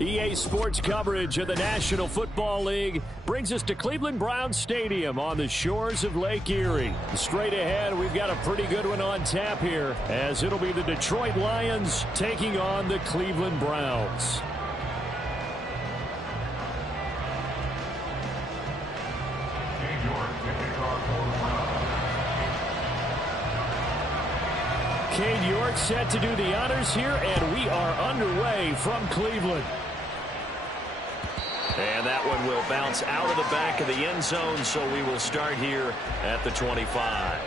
EA Sports coverage of the National Football League brings us to Cleveland Browns Stadium on the shores of Lake Erie. Straight ahead, we've got a pretty good one on tap here, as it'll be the Detroit Lions taking on the Cleveland Browns. Cade York set to do the honors here, and we are underway from Cleveland. And that one will bounce out of the back of the end zone, so we will start here at the 25.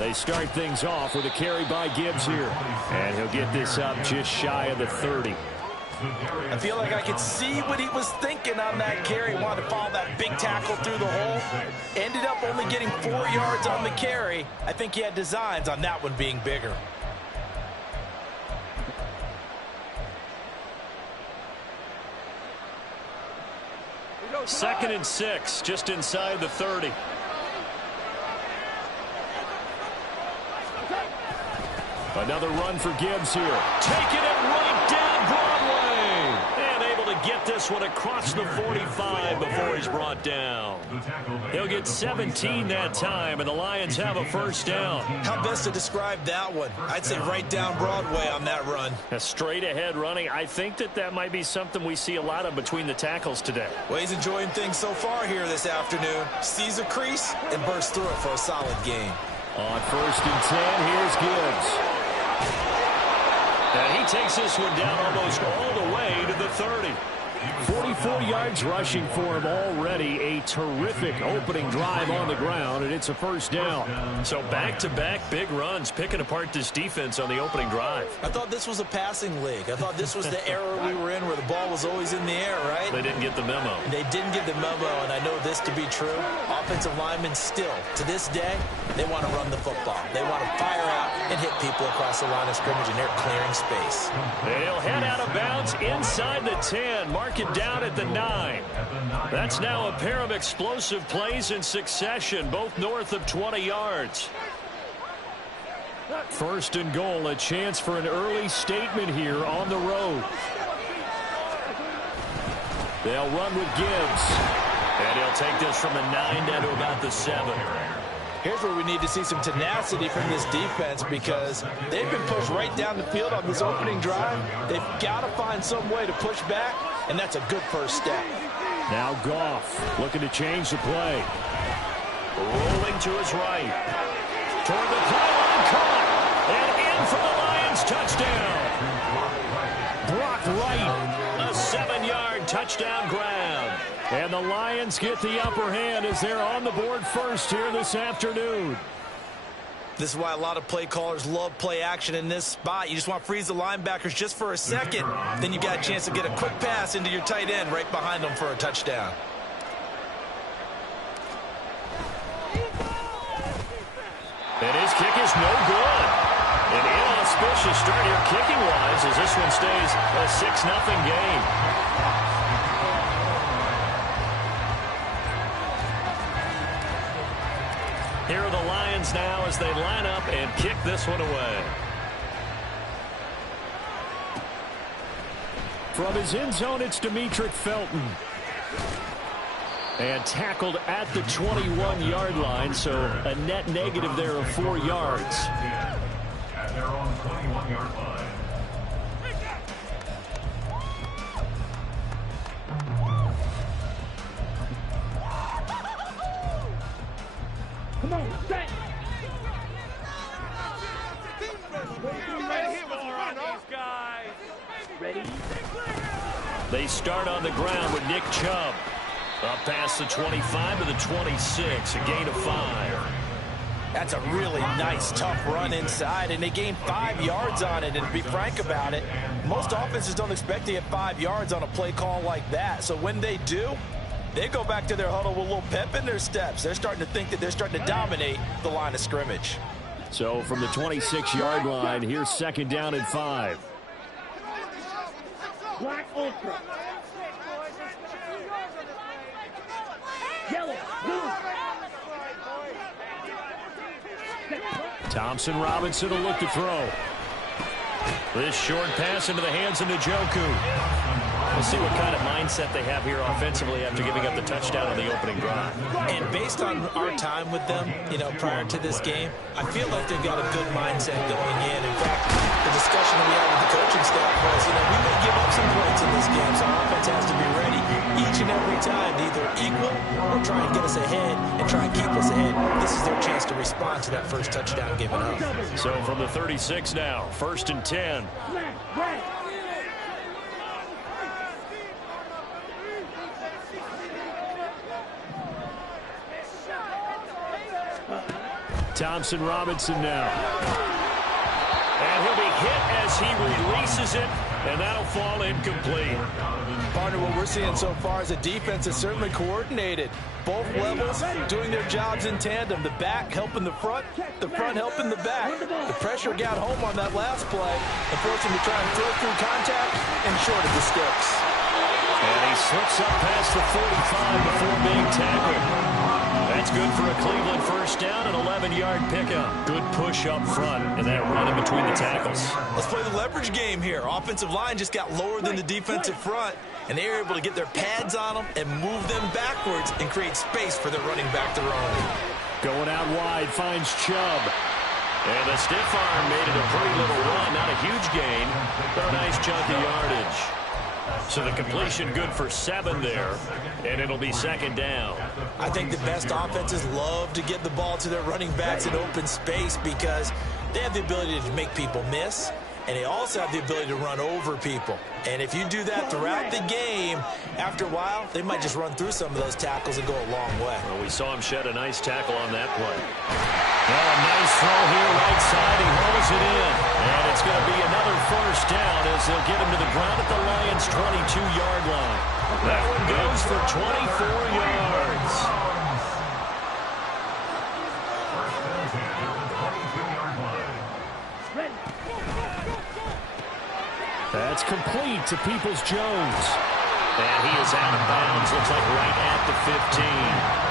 They start things off with a carry by Gibbs here. And he'll get this up just shy of the 30. I feel like I could see what he was thinking on that carry. Wanted to follow that big tackle through the hole. Ended up only getting 4 yards on the carry. I think he had designs on that one being bigger. Second and 6, just inside the 30. Another run for Gibbs here. Taking it right down Broadway. And able to get this one across the 45 before he's brought down. He'll get 17 that time, and the Lions have a first down. How best to describe that one? I'd say right down Broadway on that run. A straight ahead running. I think that might be something we see a lot of between the tackles today. Well, he's enjoying things so far here this afternoon. Sees a crease and bursts through it for a solid gain. On first and 10, here's Gibbs. And he takes this one down almost all the way to the 30. 44 yards rushing for him already. A terrific opening drive on the ground, and it's a first down. So back-to-back big runs, picking apart this defense on the opening drive. I thought this was a passing league. I thought this was the era we were in where the ball was always in the air, right? They didn't get the memo. They didn't get the memo, and I know this to be true. Offensive linemen still, to this day, they want to run the football. They want to fire out and hit people across the line of scrimmage, and they're clearing space. They'll head out of bounds inside the 10. Mark it down at the 9. That's now a pair of explosive plays in succession, both north of 20 yards. First and goal, a chance for an early statement here on the road. They'll run with Gibbs. And he'll take this from the 9 down to about the 7. Here's where we need to see some tenacity from this defense, because they've been pushed right down the field on this opening drive. They've got to find some way to push back, and that's a good first step. Now Goff looking to change the play. Rolling to his right. Toward the pylon, caught. And in for the Lions, touchdown. Brock Wright, a 7-yard touchdown grab. And the Lions get the upper hand as they're on the board first here this afternoon. This is why a lot of play callers love play action in this spot. You just want to freeze the linebackers just for a second. Then you got a chance to get a quick pass into your tight end right behind them for a touchdown. And his kick is no good. An inauspicious start here kicking-wise as this one stays a 6-0 game. Here are the Lions now as they line up and kick this one away. From his end zone, it's Demetric Felton. And tackled at the 21-yard line, so a net negative there of 4 yards. At their own 21-yard line. Come on, set. Ready? They start on the ground with Nick Chubb. Up past the 25 to the 26, a gain of 5. That's a really nice, tough run inside, and they gained 5 yards on it. And to be frank about it, most offenses don't expect to get 5 yards on a play call like that. So when they do, they go back to their huddle with a little pep in their steps. They're starting to think that they're starting to dominate the line of scrimmage. So from the 26-yard line, here's 2nd down and 5. Black Ultra. Yellow, blue. Thompson Robinson will look to throw. This short pass into the hands of Njoku. We'll see what kind of mindset they have here offensively after giving up the touchdown on the opening drive. And based on our time with them, prior to this game, I feel like they've got a good mindset going in. In fact, the discussion that we had with the coaching staff was, we may give up some points in this game, so our offense has to be ready each and every time to either equal or try and get us ahead and try and keep us ahead. This is their chance to respond to that first touchdown given up. So from the 36 now, 1st and 10. Thompson Robinson now. And he'll be hit as he releases it, and that'll fall incomplete. Partner, what we're seeing so far is a defense that's certainly coordinated. Both levels doing their jobs in tandem. The back helping the front helping the back. The pressure got home on that last play and forced him to try and throw through contact and short of the sticks. And he slips up past the 45 before being tackled. That's good for a Cleveland first down, an 11-yard pickup. Good push up front, and that run in between the tackles. Let's play the leverage game here. Offensive line just got lower than the defensive front, and they were able to get their pads on them and move them backwards and create space for their running back to run. Going out wide, finds Chubb. And the stiff arm made it a pretty little run. Not a huge gain, but a nice chunk of yardage. So the completion good for 7 there, and it'll be 2nd down. I think the best offenses love to get the ball to their running backs in open space because they have the ability to make people miss, and they also have the ability to run over people. And if you do that throughout the game, after a while, they might just run through some of those tackles and go a long way. Well, we saw him shed a nice tackle on that play. Well, a nice throw here right side. He rolls it in. And it's going to be another first down as they'll get him to the ground at the Lions' 22-yard line. That one goes for 24 yards. That's complete to Peoples-Jones. And he is out of bounds. Looks like right at the 15.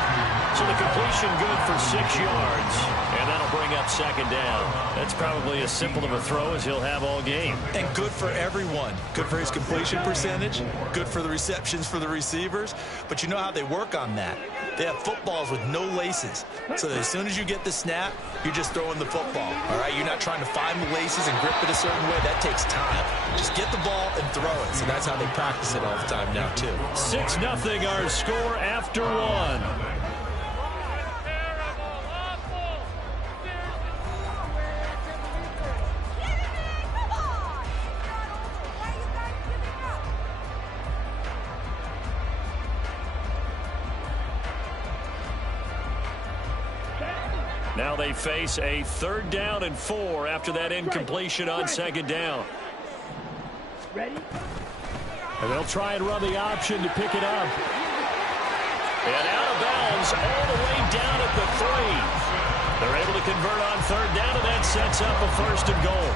So the completion good for 6 yards. And that'll bring up 2nd down. That's probably as simple of a throw as he'll have all game. And good for everyone. Good for his completion percentage. Good for the receptions for the receivers. But you know how they work on that. They have footballs with no laces. So that as soon as you get the snap, you're just throwing the football. All right? You're not trying to find the laces and grip it a certain way. That takes time. Just get the ball and throw it. So that's how they practice it all the time now, too. 6-0 our score after 1. Now they face a 3rd down and 4 after that incompletion on 2nd down. Ready? And they'll try and run the option to pick it up. And out of bounds all the way down at the 3. They're able to convert on 3rd down, and that sets up a 1st and goal.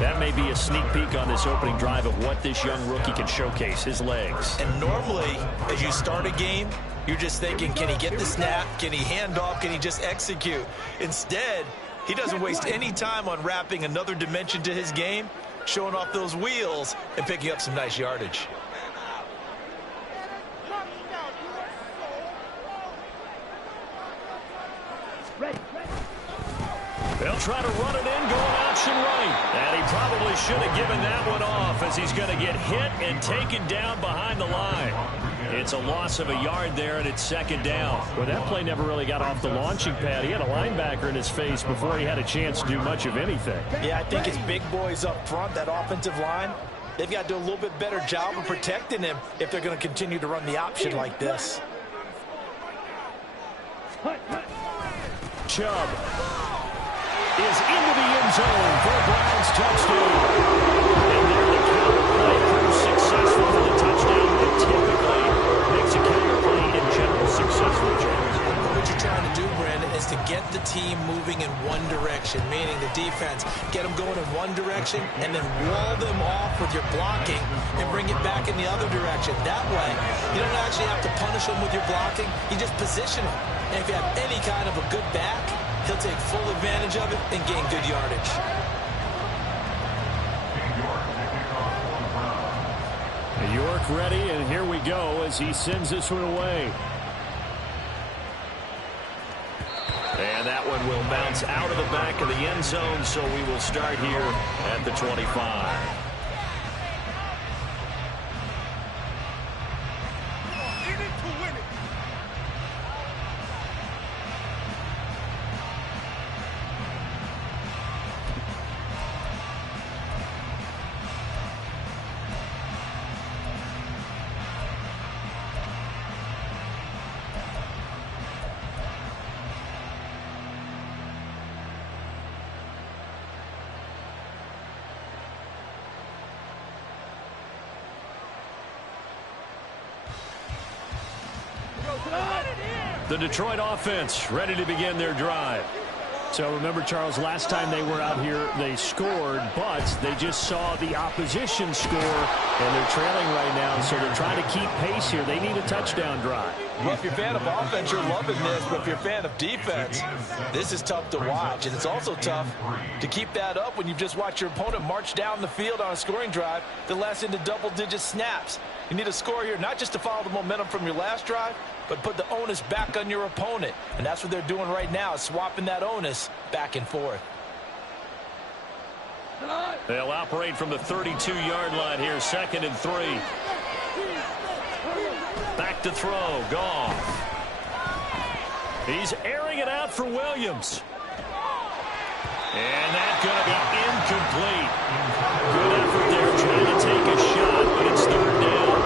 That may be a sneak peek on this opening drive of what this young rookie can showcase, his legs. And normally, as you start a game, you're just thinking, can he get the snap? Can he hand off? Can he just execute? Instead, he doesn't waste any time on wrapping another dimension to his game. showing off those wheels and picking up some nice yardage. They'll try to run it in, going option right. And he probably should have given that one off as he's going to get hit and taken down behind the line. It's a loss of a yard there, and it's second down. Well, that play never really got off the launching pad. He had a linebacker in his face before he had a chance to do much of anything. Yeah, I think it's big boys up front, that offensive line. They've got to do a little bit better job of protecting him if they're going to continue to run the option like this. Chubb is into the end zone for a Browns touchdown. And there the counter play proves successful for the touchdown that typically makes a counter play in general successful, James. What you're trying to do, Brandon, is to get the team moving in one direction, meaning the defense, get them going in one direction and then wall them off with your blocking and bring it back in the other direction. That way, you don't actually have to punish them with your blocking. You just position them. And if you have any kind of a good back, he'll take full advantage of it and gain good yardage. York ready, and here we go as he sends this one away. And that one will bounce out of the back of the end zone, so we will start here at the 25. The Detroit offense ready to begin their drive. So remember, Charles, last time they were out here, they scored, but they just saw the opposition score, and they're trailing right now, so they're trying to keep pace here. They need a touchdown drive. Well, if you're a fan of offense, you're loving this, but if you're a fan of defense, this is tough to watch, and it's also tough to keep that up when you've just watched your opponent march down the field on a scoring drive that lasts into double-digit snaps. You need a score here, not just to follow the momentum from your last drive, but put the onus back on your opponent. And that's what they're doing right now, swapping that onus back and forth. They'll operate from the 32-yard line here, 2nd and 3. Back to throw, Goff. He's airing it out for Williams. And that's going to be incomplete. Good effort there, trying to take a shot, but it's 3rd down.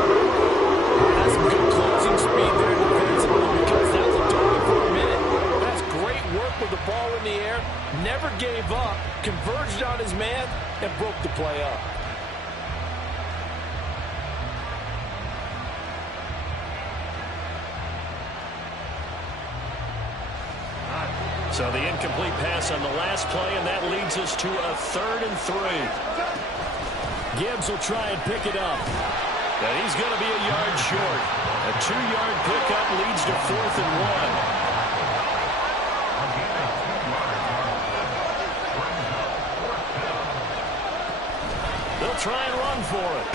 That's some good closing speed there defensively, because that looked over for a minute. That's great work with the ball in the air. Never gave up, converged on his man, and broke the play up. So the incomplete pass on the last play, and that leads us to a 3rd and 3. Gibbs will try and pick it up. And he's going to be a yard short. A 2-yard pickup leads to 4th and 1. They'll try and run for it.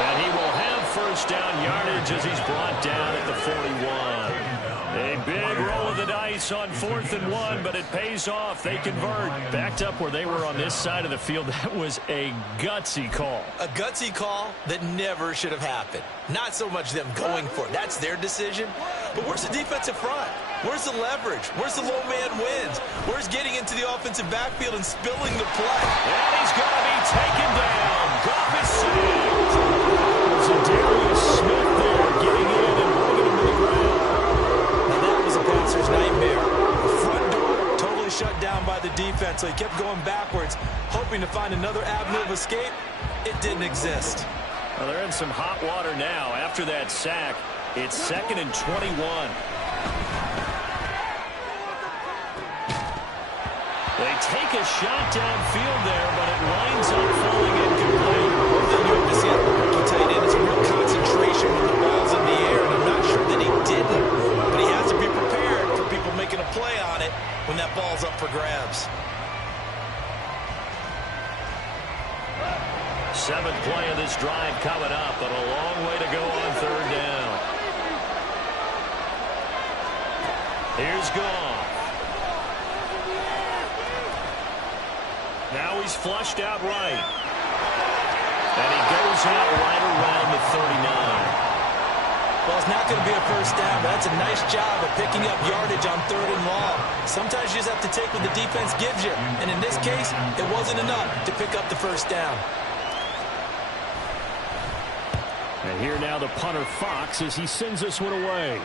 And he will have 1st down yardage as he's brought down at the 41. A big roll of the dice on 4th and 1, but it pays off. They convert. Backed up where they were on this side of the field. That was a gutsy call. A gutsy call that never should have happened. Not so much them going for it. That's their decision. But where's the defensive front? Where's the leverage? Where's the low man wins? Where's getting into the offensive backfield and spilling the play? And he's going to be taken down. Goff is saved. There's a Darius Smith there getting in and bringing him to the ground. That was a passer's nightmare. The front door totally shut down by the defense, so he kept going backwards, hoping to find another avenue of escape. It didn't exist. Well, they're in some hot water now. After that sack, it's 2nd and 21. They take a shot downfield there, but it winds up falling incomplete. Then you have to see it. Rookie tight end is a real concentration when the ball's in the air, and I'm not sure that he didn't. But he has to be prepared for people making a play on it when that ball's up for grabs. Here's Goff. Now he's flushed out right. And he goes out right around the 39. Well, it's not going to be a first down, but that's a nice job of picking up yardage on 3rd and long. Sometimes you just have to take what the defense gives you. And in this case, it wasn't enough to pick up the first down. And here now the punter Fox as he sends this one away.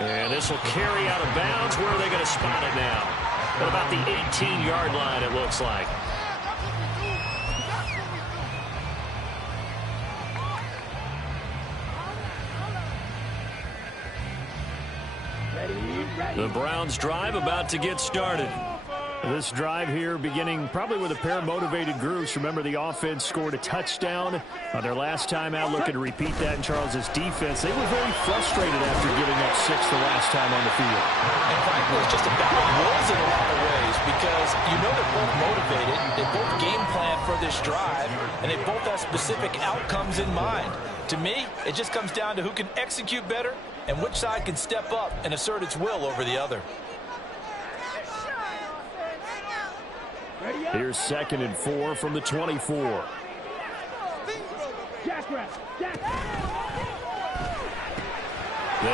And this will carry out of bounds. Where are they going to spot it now? At about the 18-yard line, it looks like. The Browns drive about to get started. This drive here beginning probably with a pair of motivated groups. Remember, the offense scored a touchdown on their last time out. Looking to repeat that in Charles's defense. They were very frustrated after giving up 6 the last time on the field. And frankly, it's just a battle of wills in a lot of ways because you know they're both motivated. They both game plan for this drive, and they both have specific outcomes in mind. To me, it just comes down to who can execute better and which side can step up and assert its will over the other. Here's 2nd and 4 from the 24. They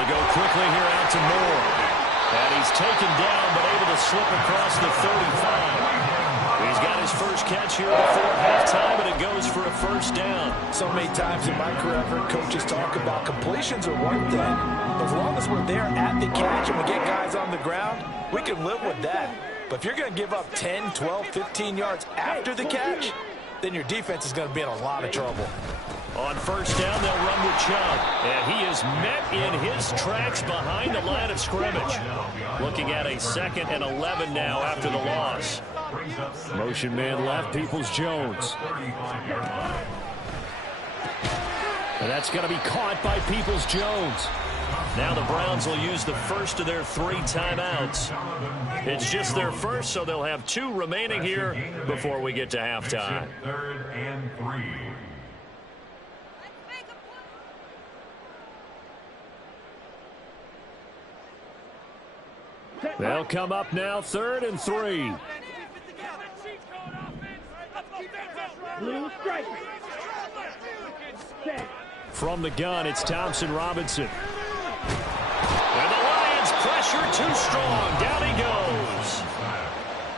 go quickly here out to Moore. And he's taken down but able to slip across the 35. He's got his first catch here before halftime, and it goes for a first down. So many times in my career, I've heard coaches talk about completions are one thing, but as long as we're there at the catch and we get guys on the ground, we can live with that. But if you're going to give up 10, 12, 15 yards after the catch, then your defense is going to be in a lot of trouble. On first down, they'll run with Chubb. And he is met in his tracks behind the line of scrimmage. Looking at a 2nd and 11 now after the loss. Motion man left, Peoples-Jones. And that's going to be caught by Peoples-Jones. Now the Browns will use the first of their 3 timeouts. It's just their first, so they'll have 2 remaining here before we get to halftime. 3rd and 3. They'll come up now, 3rd and 3. From the gun, it's Thompson Robinson. And the Lions pressure too strong. Down he goes.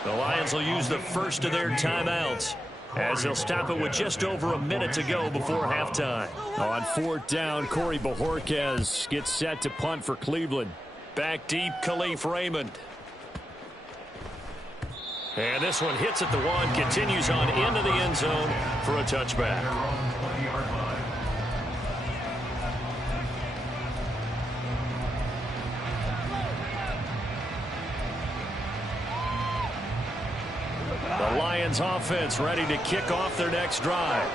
The Lions will use the first of their timeouts as they'll stop it with just over a minute to go before halftime. On 4th down, Corey Bojorquez gets set to punt for Cleveland. Back deep, Khalif Raymond. And this one hits at the 1, continues on into the end zone for a touchback. The Lions offense ready to kick off their next drive.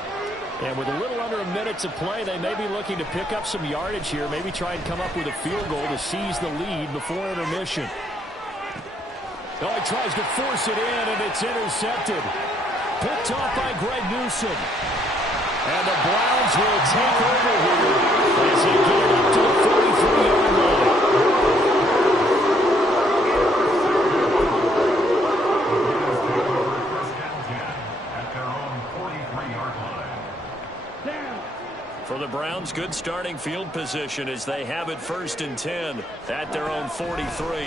And with a little under a minute to play, they may be looking to pick up some yardage here, maybe try and come up with a field goal to seize the lead before intermission. Oh, he tries to force it in, and it's intercepted. Picked off by Greg Newsome. And the Browns will take over here as they get it up to the 43-yard line. For the Browns, good starting field position as they have it 1st and 10 at their own 43.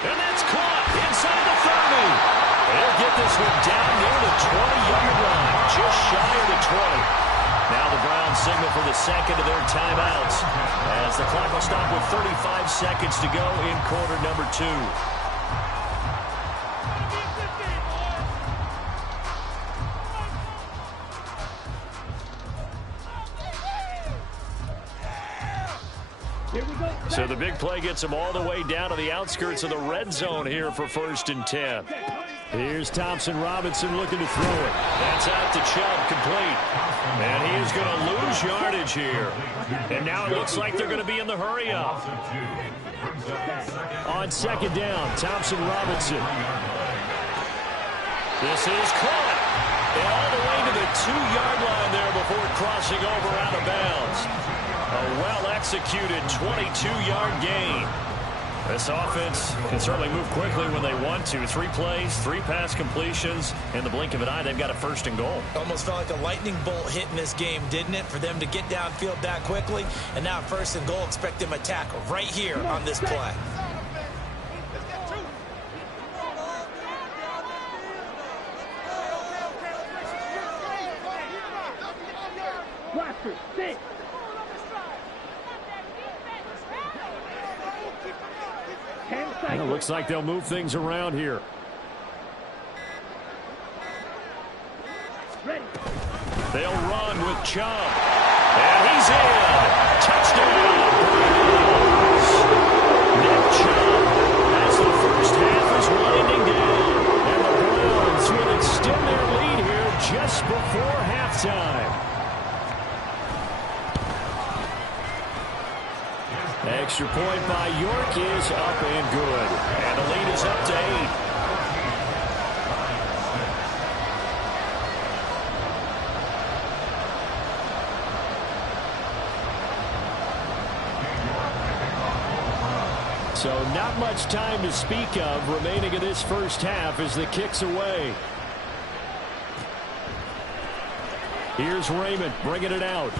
And that's caught inside the 30. They'll get this one down near the 20-yard line, just shy of the 20. Now the Browns signal for the 2nd of their timeouts as the clock will stop with 35 seconds to go in quarter number 2. So the big play gets them all the way down to the outskirts of the red zone here for 1st and 10. Here's Thompson Robinson looking to throw it. That's out to Chubb, complete. And he is going to lose yardage here. And now it looks like they're going to be in the hurry-up. On 2nd down, Thompson Robinson. This is caught. And all the way to the 2-yard line there before crossing over out of bounds. A well-executed executed 22-yard gain. This offense can certainly move quickly when they want to. 3 plays, 3 pass completions. In the blink of an eye, they've got a first and goal. Almost felt like a lightning bolt hit in this game, didn't it? For them to get downfield that quickly. And now first and goal, expect them to tackle right here on this play. Blaster, 6. It looks like they'll move things around here. Ready. They'll run with Chubb. And he's in. Touchdown. Nick Chubb as the first half is winding down. And the Browns will extend their lead here just before halftime. Extra point by York is up and good. And the lead is up to 8. So not much time to speak of remaining in this first half as the kick's away. Here's Raymond bringing it out.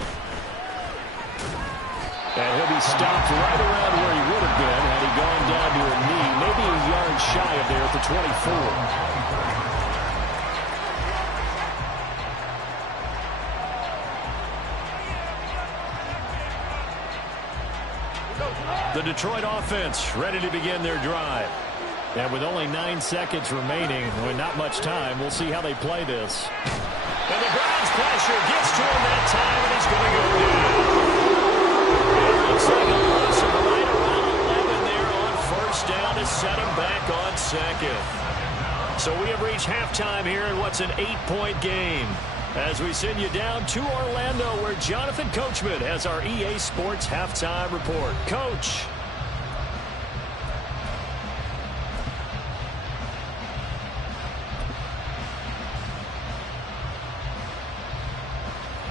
And he'll be stopped right around where he would have been had he gone down to a knee, maybe a yard shy of there at the 24. The Detroit offense ready to begin their drive. And with only 9 seconds remaining, with not much time, we'll see how they play this. And the Browns pressure gets to him that time, and he's going to go down. Looks like a loss of right around 11 there on first down to set him back on second. So we have reached halftime here in what's an 8-point game. As we send you down to Orlando, where Jonathan Coachman has our EA Sports halftime report. Coach.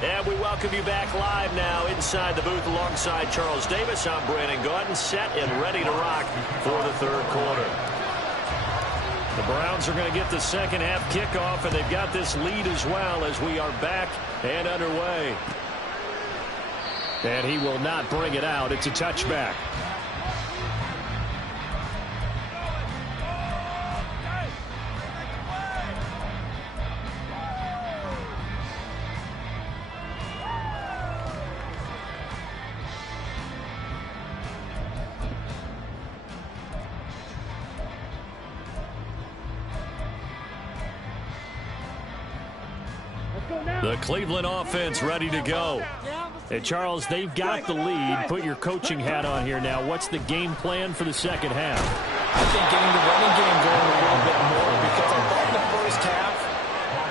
And we welcome you back live now inside the booth alongside Charles Davis. I'm Brandon Gordon, set and ready to rock for the third quarter. The Browns are going to get the second half kickoff, and they've got this lead as well as we are back and underway. And he will not bring it out. It's a touchback. The Cleveland offense ready to go. Hey, Charles, they've got the lead. Put your coaching hat on here now. What's the game plan for the second half? I think getting the running game going a little bit more, because I thought in the first half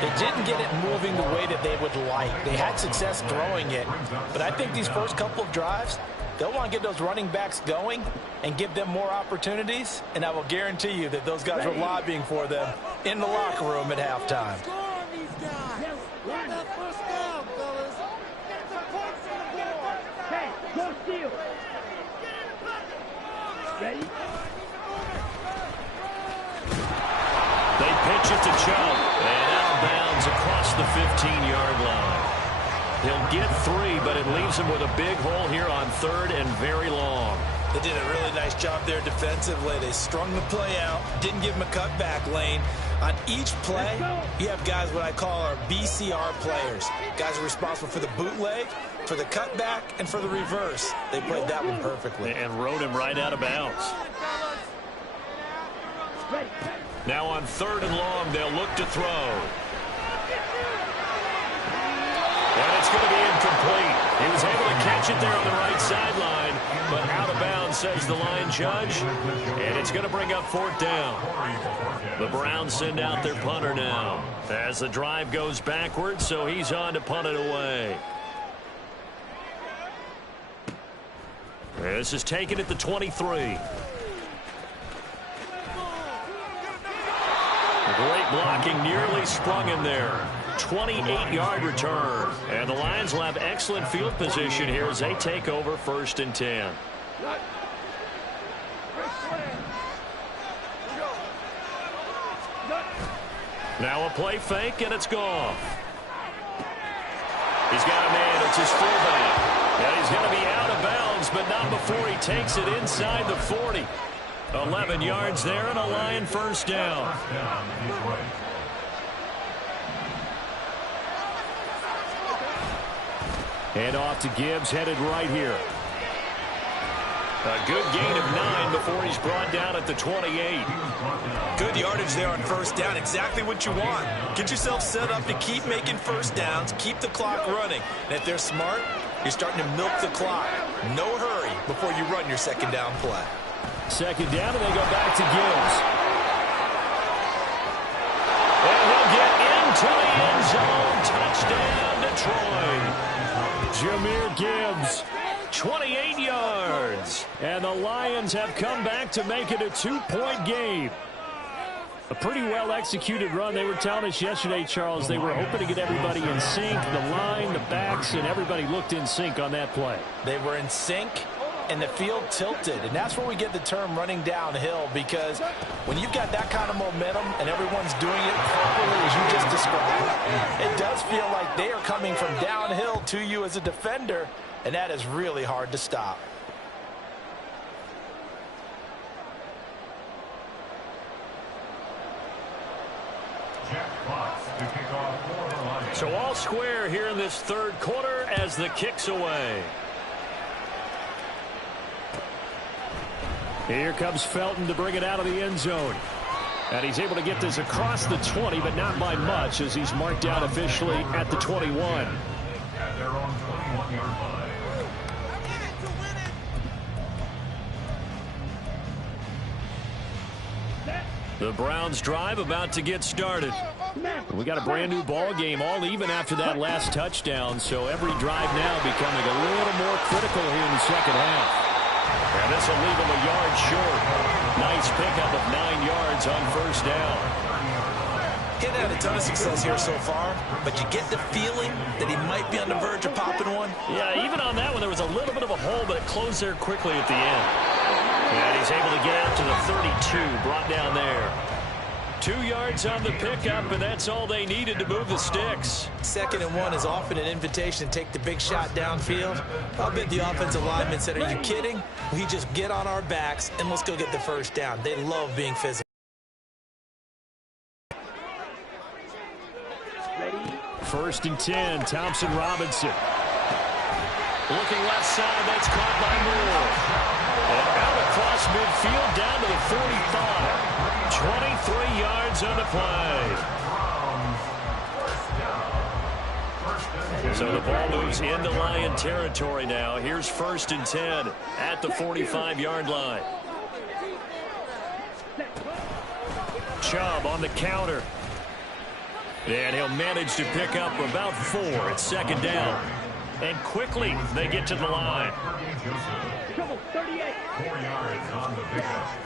they didn't get it moving the way that they would like. They had success throwing it, but I think these first couple of drives, they'll want to get those running backs going and give them more opportunities, and I will guarantee you that those guys were lobbying for them in the locker room at halftime. Hey, go steal. Ready? They pitch it to Chubb, and out of bounds across the 15-yard line. He'll get 3, but it leaves him with a big hole here on third and very long. They did a really nice job there defensively. They strung the play out, didn't give him a cutback lane. On each play, you have guys what I call our BCR players. Guys are responsible for the bootleg, for the cutback, and for the reverse. They played that one perfectly. And rode him right out of bounds. Now on third and long, they'll look to throw. And it's going to be incomplete. He was able to catch it there on the right sideline, but out of bounds, says the line judge. And it's going to bring up fourth down. The Browns send out their punter now as the drive goes backwards, so he's on to punt it away. This is taken at the 23. Great blocking, nearly sprung in there. 28-yard return. And the Lions will have excellent field position here as they take over 1st and 10. Now a play fake, and it's gone. He's got a man. It's his fullback. And he's going to be out of bounds, but not before he takes it inside the 40. 11 yards there and a Lion 1st down. And off to Gibbs, headed right here. A good gain of 9 before he's brought down at the 28. Good yardage there on 1st down. Exactly what you want. Get yourself set up to keep making 1st downs, keep the clock running. And if they're smart, you're starting to milk the clock. No hurry before you run your 2nd down play. 2nd down, and they go back to Gibbs. And he'll get into the end zone. Touchdown, Detroit. Jahmyr Gibbs, 28 yards. And the Lions have come back to make it a 2-point game. A pretty well-executed run. They were telling us yesterday, Charles, they were hoping to get everybody in sync. The line, the backs, and everybody looked in sync on that play. They were in sync, and the field tilted. And that's where we get the term running downhill, because when you've got that kind of momentum and everyone's doing it properly as you just described, it does feel like they are coming from downhill to you as a defender, and that is really hard to stop. So all square here in this 3rd quarter as the kick's away. Here comes Felton to bring it out of the end zone. And he's able to get this across the 20, but not by much, as he's marked down officially at the 21. At their own 21-yard line. The Browns drive about to get started. We got a brand new ball game, all even after that last touchdown, so every drive now becoming a little more critical here in the 2nd half. And this will leave him a yard short. Nice pickup of 9 yards on 1st down. He's had a ton of success here so far, but you get the feeling that he might be on the verge of popping one. Yeah, even on that one, there was a little bit of a hole, but it closed there quickly at the end. And he's able to get out to the 32, brought down there. 2 yards on the pickup, and that's all they needed to move the sticks. 2nd and 1 is often an invitation to take the big shot downfield. I'll bet the offensive lineman said, "Are you kidding? We just get on our backs and let's go get the 1st down." They love being physical. 1st and 10, Thompson Robinson. Looking left side, that's caught by Moore. And out across midfield down to the 45. 23 yards on the play. So the ball moves into Lion territory now. Here's 1st and 10 at the 45-yard line. Chubb on the counter. And he'll manage to pick up about 4 at 2nd down. And quickly they get to the line.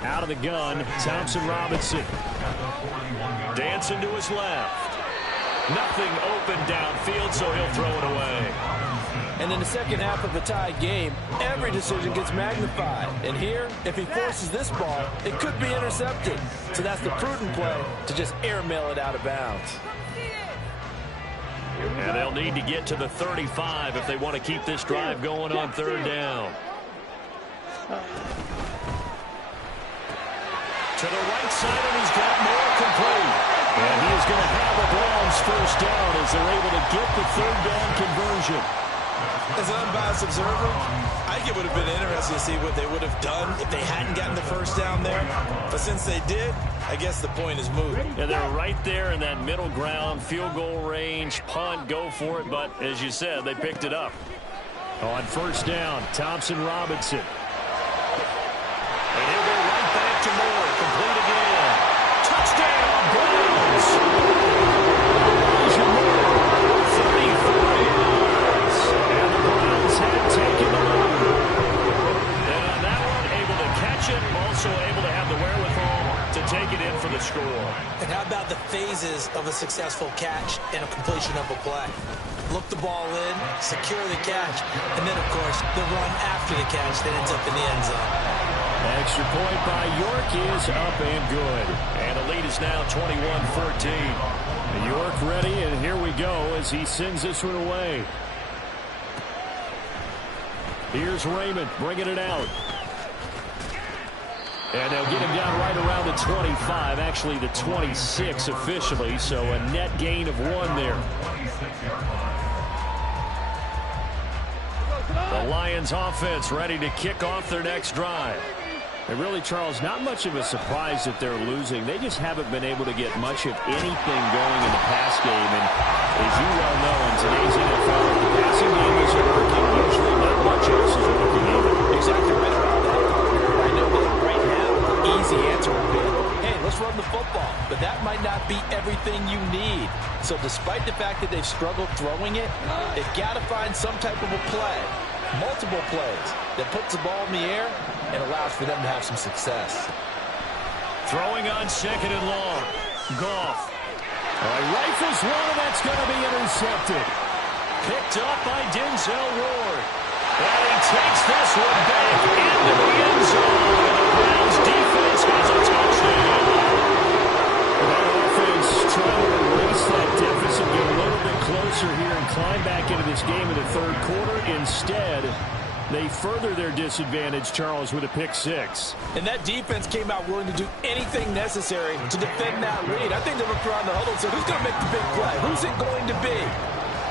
Out of the gun, Thompson Robinson. Dancing to his left. Nothing open downfield, so he'll throw it away. And in the 2nd half of a tied game, every decision gets magnified. And here, if he forces this ball, it could be intercepted. So that's the prudent play, to just airmail it out of bounds. And they'll need to get to the 35 if they want to keep this drive going on 3rd down. To the right side, and he's got more complete. And he is going to have the Browns 1st down as they're able to get the 3rd down conversion. As an unbiased observer, I think it would have been interesting to see what they would have done if they hadn't gotten the 1st down there. But since they did, I guess the point is moved. And they're right there in that middle ground, field goal range, punt, go for it. But as you said, they picked it up. On 1st down, Thompson Robinson. And he'll go right back to Moore. Complete again. Touchdown, Browns. Moore, 34 yards. And the Browns had taken the lead. And on that one, able to catch it, also able to have the wherewithal to take it in for the score. And how about the phases of of a successful catch and a completion of a play. Look the ball in, secure the catch, and then, of course, the run after the catch that ends up in the end zone. Extra point by York is up and good. And the lead is now 21-14. York ready, and here we go as he sends this one away. Here's Raymond bringing it out. And they'll get him down right around the 25, actually the 26 officially, so a net gain of 1 there. The Lions offense ready to kick off their next drive. And really, Charles, not much of a surprise that they're losing. They just haven't been able to get much of anything going in the pass game. And as you well know, in today's NFL, the passing game isn't working. Usually not much else is working either. Exactly right about that. I know that right now, the easy answer would be, hey, let's run the football. But that might not be everything you need. So despite the fact that they've struggled throwing it, they've got to find some type of a play, multiple plays, that puts the ball in the air and allows for them to have some success. Throwing on 2nd and long. Goff. Rifles one, and that's going to be intercepted. Picked up by Denzel Ward. And he takes this one back into the end zone. And the Browns defense has a touchdown. That offense trying to erase that deficit, get a little bit closer here and climb back into this game in the third quarter. Instead, they further their disadvantage, Charles, with a pick 6. And that defense came out willing to do anything necessary to defend that lead. I think they looked around the huddle and said, who's going to make the big play? Who's it going to be?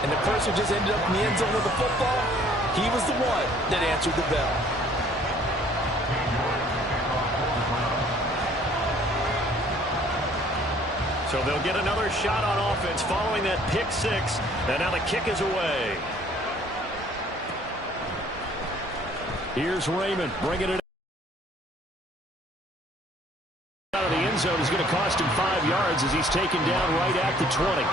And the person who just ended up in the end zone with the football, he was the one that answered the bell. So they'll get another shot on offense following that pick 6. And now the kick is away. Here's Raymond bringing it out of the end zone. Is going to cost him 5 yards as he's taken down right at the 20.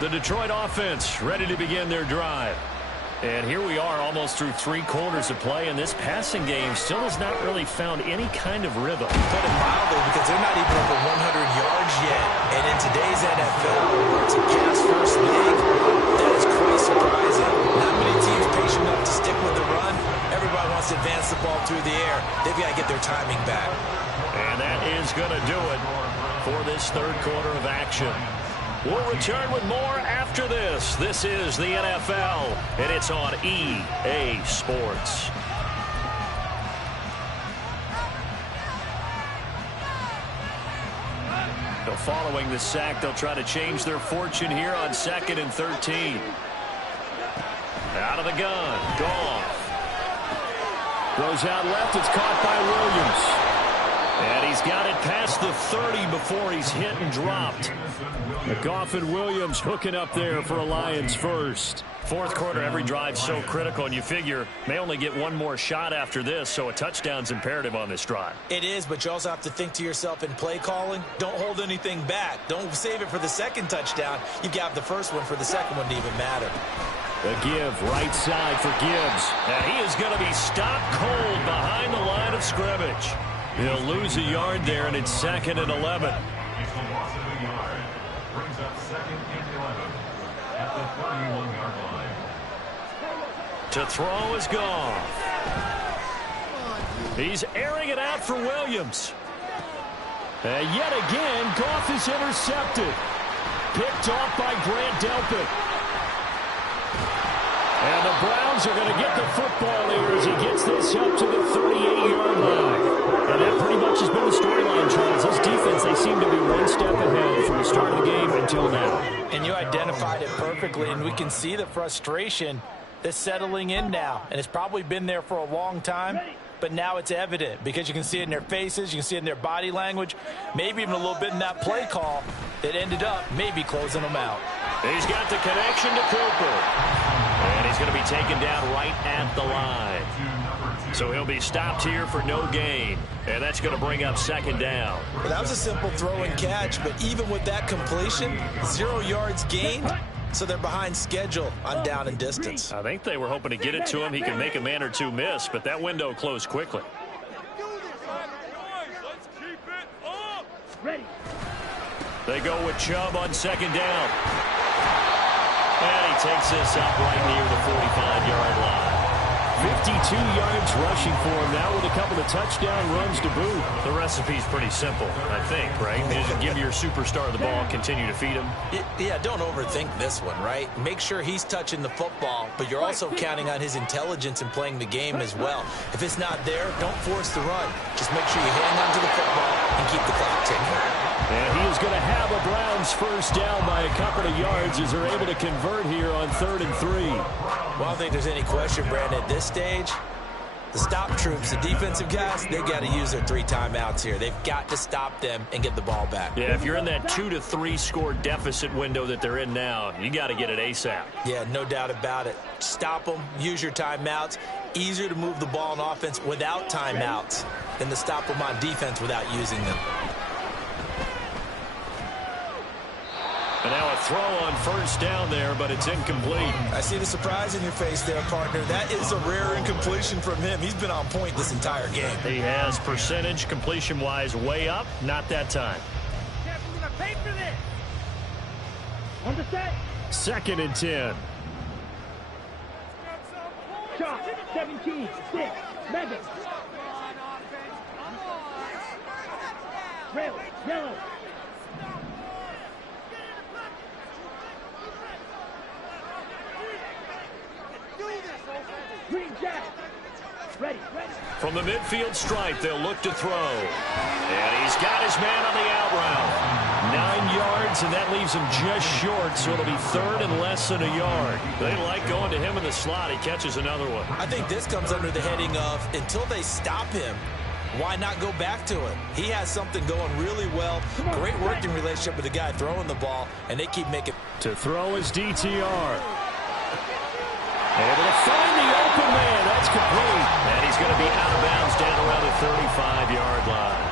The Detroit offense ready to begin their drive. And here we are almost through 3 quarters of play, and this passing game still has not really found any kind of rhythm. Put it mildly, because they're not even over 100 yards yet. And in today's NFL, where it's a pass-first league, that is quite surprising. Not many teams patient enough to stick with the run. Everybody wants to advance the ball through the air. They've got to get their timing back. And that is going to do it for this third quarter of action. We'll return with more after this. This is the NFL, and it's on EA Sports. So following the sack, they'll try to change their fortune here on 2nd and 13. Out of the gun, Goff. Goes out left, it's caught by Williams. And he's got it past the 30 before he's hit and dropped. Goff and Williams hooking up there for a Lions first. Fourth quarter, every drive so critical, and you figure may only get one more shot after this, so a touchdown's imperative on this drive. It is, but you also have to think to yourself in play calling, don't hold anything back. Don't save it for the second touchdown. You've got the first one for the second one to even matter. The give, right side for Gibbs. And he is going to be stopped cold behind the line of scrimmage. He'll lose a yard there, and it's 2nd and 11. It's the loss of a yard. Brings up 2nd and 11 at the 31-yard line. To throw is Goff. He's airing it out for Williams. And yet again, Goff is intercepted. Picked off by Grant Delpit. And the Browns are going to get the football here as he gets this up to the 38-yard line. And that pretty much has been the storyline, Charles. This defense, they seem to be one step ahead from the start of the game until now. And you identified it perfectly, and we can see the frustration that's settling in now. And it's probably been there for a long time, but now it's evident because you can see it in their faces, you can see it in their body language, maybe even a little bit in that play call that ended up maybe closing them out. He's got the connection to Cooper. And he's going to be taken down right at the line. So he'll be stopped here for no gain. And that's going to bring up 2nd down. Well, that was a simple throw and catch, but even with that completion, 0 yards gained, so they're behind schedule on down and distance. I think they were hoping to get it to him. He could make a man or two miss, but that window closed quickly. Ready. They go with Chubb on second down. And he takes this up right near the 45-yard line. 52 yards rushing for him now with a couple of touchdown runs to boot. The recipe's pretty simple, I think, right? You just give your superstar the ball, continue to feed him. Yeah, don't overthink this one, right? Make sure he's touching the football, but you're also counting on his intelligence in playing the game as well. If it's not there, don't force the run. Just make sure you hang on to the football and keep the clock ticking. And he is going to have a Browns first down by a couple of yards as they're able to convert here on 3rd and 3. Well, I don't think there's any question, Brandon, at this stage, the stop troops, the defensive guys, they got to use their 3 timeouts here. They've got to stop them and get the ball back. Yeah, if you're in that 2 to 3 score deficit window that they're in now, you got to get it ASAP. Yeah, no doubt about it. Stop them, use your timeouts. Easier to move the ball on offense without timeouts than to stop them on defense without using them. And now a throw on first down there, but it's incomplete. I see the surprise in your face there, partner. That is a rare incompletion from him. He's been on point this entire game. He has percentage completion-wise way up. Not that time. We're gonna pay for this. On the set. 2nd and 10. Shot. 17. 6. Mega. Rail. Yellow. Green Jack. Ready. From the midfield stripe, they'll look to throw. And he's got his man on the out route. 9 yards, and that leaves him just short, so it'll be 3rd and less than a yard. They like going to him in the slot. He catches another one. I think this comes under the heading of, until they stop him, why not go back to him? He has something going really well. Great working relationship with the guy throwing the ball, and they keep making. To throw is DTR. Able to find the open man. That's complete. And he's going to be out of bounds down around the 35-yard line.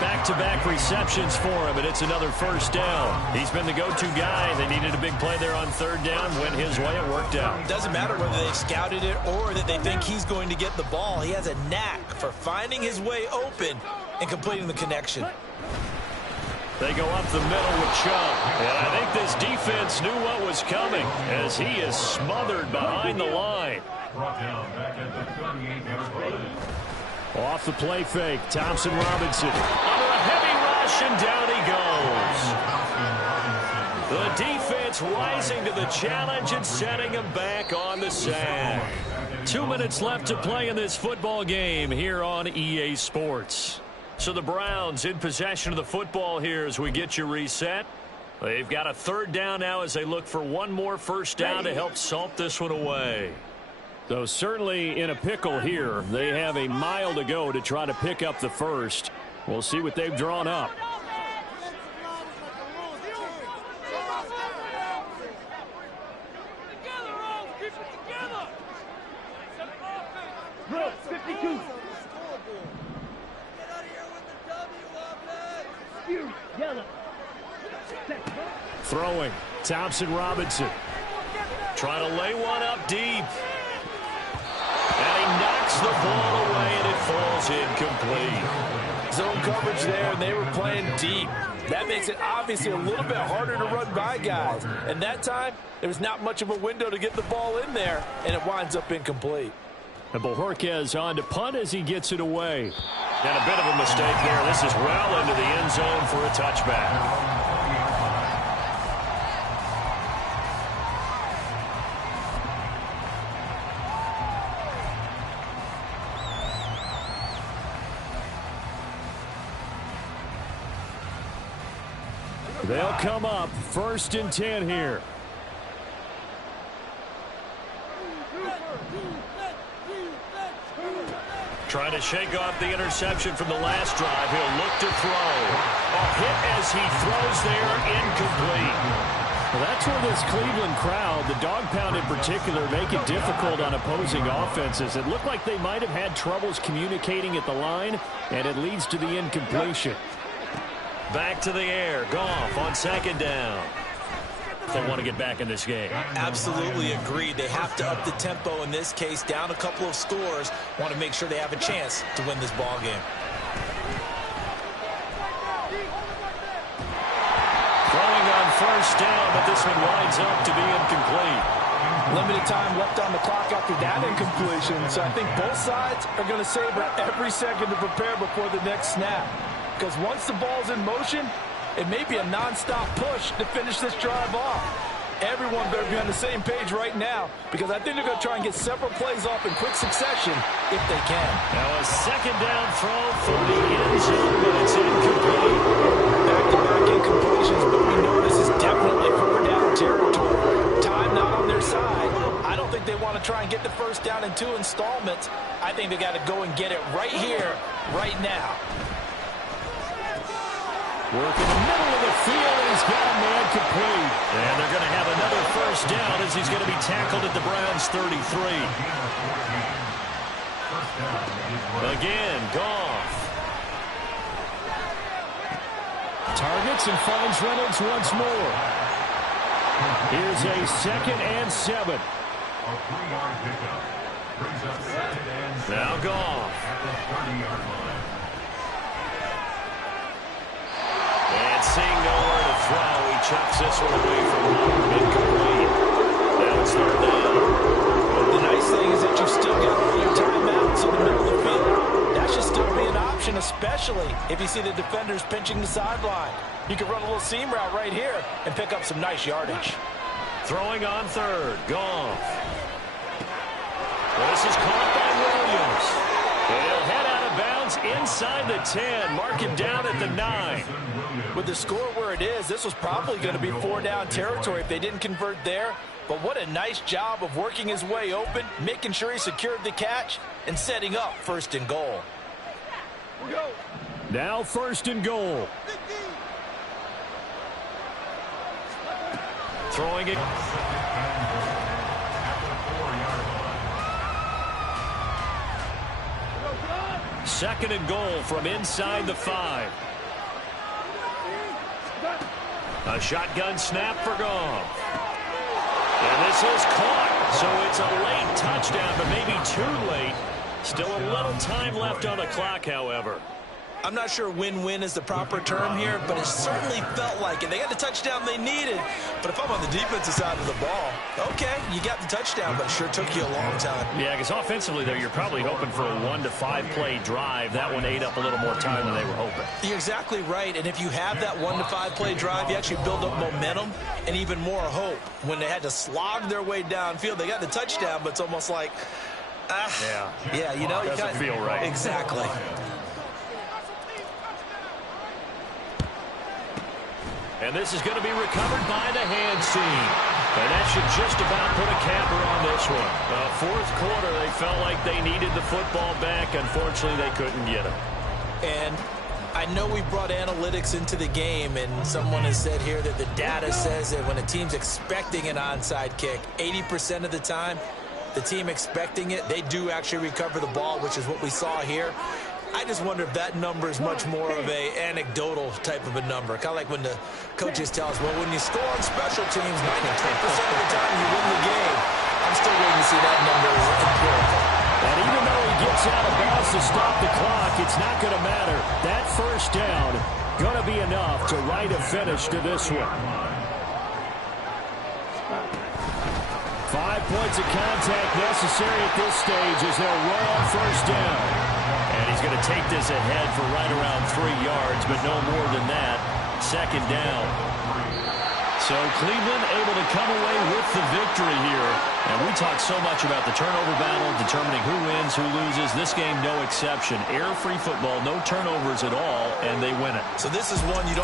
Back-to-back receptions for him, and it's another first down. He's been the go-to guy. They needed a big play there on 3rd down. Went his way. It worked out. Doesn't matter whether they've scouted it or that they think he's going to get the ball. He has a knack for finding his way open and completing the connection. They go up the middle with Chubb. And I think this defense knew what was coming as he is smothered behind the line. Brought down back at the 38-yard line. Off the play fake, Thompson Robinson. Under a heavy rush, and down he goes. The defense rising to the challenge and setting him back on the sack. 2 minutes left to play in this football game here on EA Sports. So the Browns in possession of the football here as we get you reset. They've got a 3rd down now as they look for one more first down to help salt this one away. Though certainly in a pickle here. They have a mile to go to try to pick up the first. We'll see what they've drawn up. Row 52. Yellow. Throwing. Thompson Robinson. Trying to lay one up deep. And he knocks the ball away, and it falls incomplete. Zone coverage there, and they were playing deep. That makes it obviously a little bit harder to run by guys. And that time, there was not much of a window to get the ball in there, and it winds up incomplete. And Bojorquez on to punt as he gets it away. And a bit of a mistake there. This is well into the end zone for a touchback. They'll come up 1st and 10 here. Trying to shake off the interception from the last drive. He'll look to throw. A hit as he throws there, incomplete. Well, that's where this Cleveland crowd, the dog pound in particular, make it difficult on opposing offenses. It looked like they might have had troubles communicating at the line, and it leads to the incompletion. Back to the air. Goff on 2nd down. if they want to get back in this game. Absolutely agreed. They have to up the tempo in this case, down a couple of scores. Want to make sure they have a chance to win this ball game. Throwing on first down, but this one winds up to be incomplete. Limited time left on the clock after that incompletion, so I think both sides are going to savor every second to prepare before the next snap. Because once the ball's in motion, it may be a non-stop push to finish this drive off. Everyone better be on the same page right now, because I think they're going to try and get several plays off in quick succession if they can. Now a second down throw for the end zone, but it's incomplete. Back-to-back incompletions, but we know this is definitely fourth down territory. Time not on their side. I don't think they want to try and get the first down in 2 installments. I think they got to go and get it right here, right now. Work in the middle of the field, and he's got a man complete. And they're going to have another first down as he's going to be tackled at the Browns' 33. Again, Goff. Targets and finds Reynolds once more. Here's a 2nd and 7. Now Goff. And seeing nowhere to throw, he chucks this one away from home. Incomplete. Now it's 3rd down. The nice thing is that you've still got all your timeouts in the middle of the field. That should still be an option, especially if you see the defenders pinching the sideline. You can run a little seam route right here and pick up some nice yardage. Throwing on 3rd. Goff. This is caught by Williams. He'll head out of bounds inside the 10. Mark him down at the 9. With the score where it is, this was probably going to be 4-down territory if they didn't convert there. But what a nice job of working his way open, making sure he secured the catch, and setting up 1st and goal. Now 1st and goal. Throwing it. Second and goal from inside the 5. A shotgun snap for Goff. And this is caught. So it's a late touchdown, but maybe too late. Still a little time left on the clock, however. I'm not sure win-win is the proper term here, but it certainly felt like it. They got the touchdown they needed, but if I'm on the defensive side of the ball, okay, you got the touchdown, but it sure took you a long time. Yeah, because offensively, though, you're probably hoping for a 1 to 5 play drive. That one ate up a little more time than they were hoping. You're exactly right, and if you have that 1 to 5 play drive, you actually build up momentum and even more hope. When they had to slog their way downfield, they got the touchdown, but it's almost like, yeah, you know, it doesn't feel right. Exactly. And this is going to be recovered by the hands team. And that should just about put a capper on this one. 4th quarter, they felt like they needed the football back. Unfortunately, they couldn't get it. And I know we brought analytics into the game, and someone has said here that the data says that when a team's expecting an onside kick, 80% of the time, the team expecting it, they do actually recover the ball, which is what we saw here. I just wonder if that number is much more of a anecdotal type of a number. Kind of like when the coaches tell us, well, when you score on special teams, 93% of the time you win the game. I'm still waiting to see that number is empirical. And even though he gets out of bounds to stop the clock, it's not going to matter. That first down going to be enough to write a finish to this one. 5 points of contact necessary at this stage as they'll run on first down. And he's going to take this ahead for right around 3 yards, but no more than that. 2nd down. So Cleveland able to come away with the victory here. And we talk so much about the turnover battle, determining who wins, who loses. This game, no exception. Error-free football, no turnovers at all, and they win it. So this is one you don't